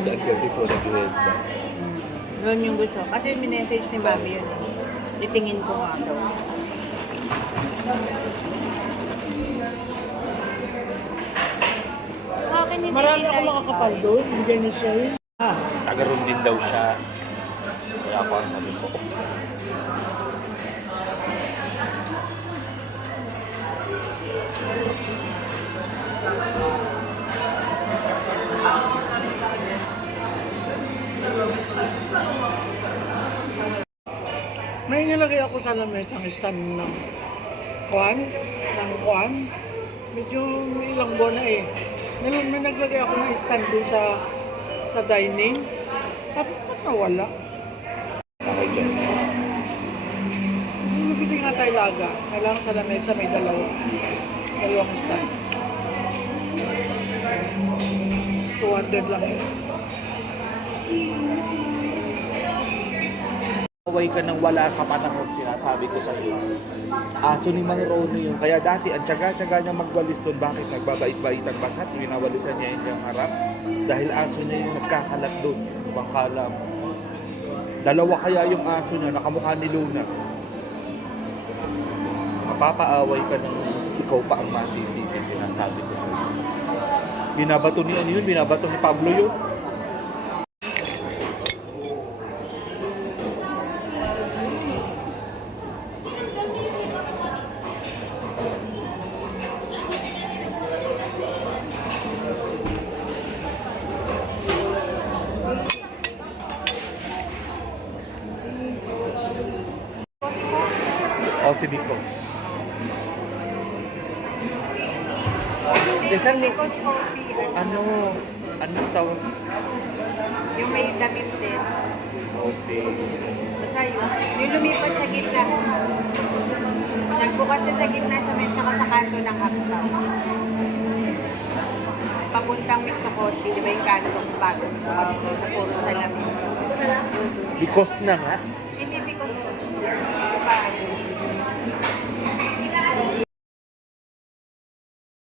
si Uncle Chris wala bibenta. Yun yung gusto. Kasi minessage ni Mami yun. Titingin ko nga daw. Akin hindi Marami ako makakapal doon. Bigay na siya yun. Taga-room din daw siya. Kaya ako ang sabi ko. May nilagay ako sa lamesa ang stand ng kwan. Medyo may ilang buwan na eh. May naglagay ako ng stand doon sa dining. Sabi ko, ba't nawala? Okay dyan. Bibili nga tayo laga. Kailangan sa lamesa may dalawang stand. 200 lang yun. Away ka nang wala sa panahon, sinasabi ko sa iyo. Aso ni Mang Ronnie yun. Kaya dati, ang tsaga-tsaga niya magwalis doon. Bakit nagbabait-baitan ba siya? Winawalisan niya yung harap. Dahil aso niya yung nagkakalat doon. Ibang kalam. Dalawa kaya yung aso niya, nakamukha ni Luna. Mapapaaway ka nang ikaw pa ang masisisi, sinasabi ko sa iyo. Binabato ni ano yun? Binabato ni Pablo yun? O si Bicos. Desan mo, Because coffee. anong tawag? Yung may damit din. Okay. Basta yun. Yung lumipat sa gitna. Nagbukas siya sa gitna sa mesa ko sa kanto ng uptown. Papuntang Mitsukoshi, di ba yung kanto ng bago sa puro salamin. Because na nga.